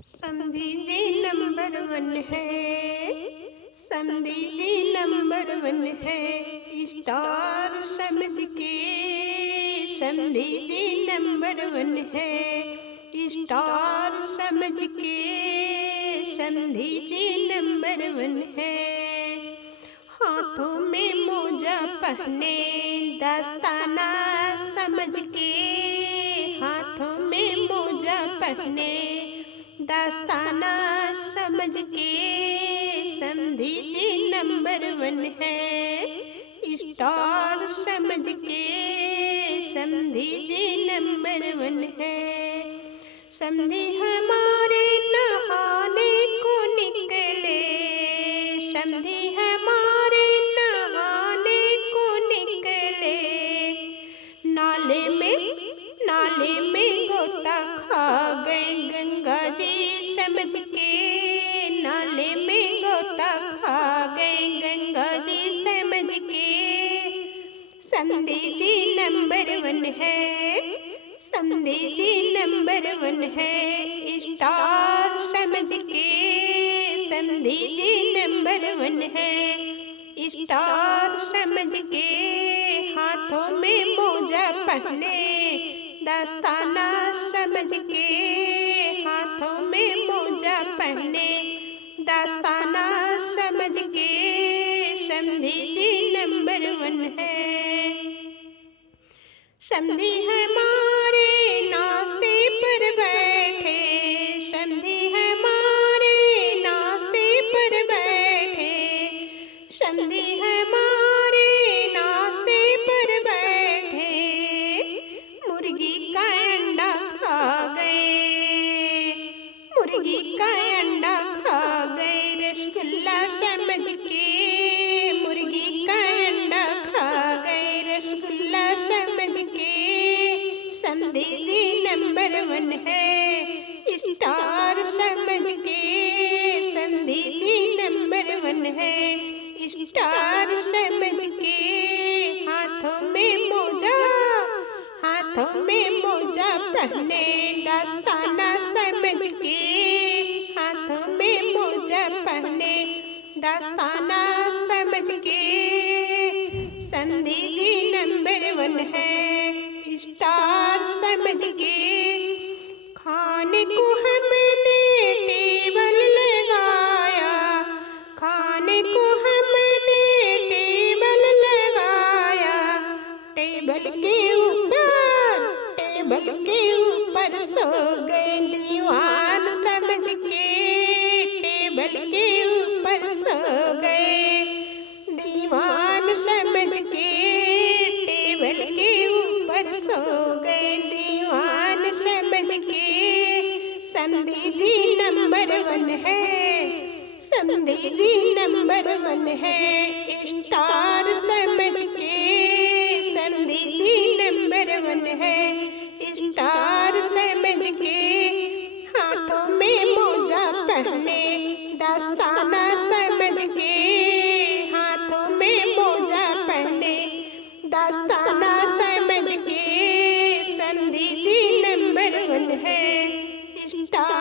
समधी जी number one है, समधी जी नंबर वन है, स्टार समझ के समधी जी नंबर वन है, स्टार समझ के समधी जी नंबर वन है। हाथों में मोजा पहने दस्ताना समझ के, हाथों में मोजा पहने दस्ताना समझ के समधी जी नंबर वन है, स्टार समझ के समधी जी नंबर वन है। समधी हमारे नहाने को निकले, समधी हमारे नहाने को निकले, नाले में गोता खा गए गंगा जी समझ के, नाले में गोता खा गए गंगा जी समझ के समधी जी नंबर वन है, समधी जी नंबर वन है, स्टार समझ के समधी जी नंबर वन है, स्टार समझ के। हाथों में मोजा पहने दस्ताना समझ के, हाथों में मोजा पहने दस्ताना समझ के समधी जी नंबर वन है। समधी हमारे नाश्ते पर बैठे, समधी हमारे नाश्ते पर बैठे, समधी हमारे नाश्ते पर बैठे, मुर्गी का अंडा खा गए, मुर्गी का अंडा खा गए रसगुल्ला समझ के, मुर्गी का अंडा खा गए रसगुल्ला समझ के समधी जी नंबर वन है, स्टार समझ के समधी जी नंबर वन है, स्टार समझ के। हाथों में मोजा, हाथों में मोजा पहने दस्ताना समझ के, हाथों में मोजा पहने दस्ताना समझ के समधी जी नंबर वन है, स्टार समझ के। खाने को हमने टेबल लगाया, खाने को हमने टेबल लगाया, टेबल के ऊपर सो गए दीवान समझ के, टेबल के ऊपर सो गए दीवान समझ के, टेबल के ऊपर सो गए दीवान समझ के समधी जी नंबर वन है, समधी जी नंबर वन है, स्टार समझ के समधी जी नंबर वन है, स्टार समझ के। हाथों में मोजा पहने दस्ताना समझ के, हाथों में मोजा पहने दस्ताना समझ के समधी जी नंबर वन है, स्टार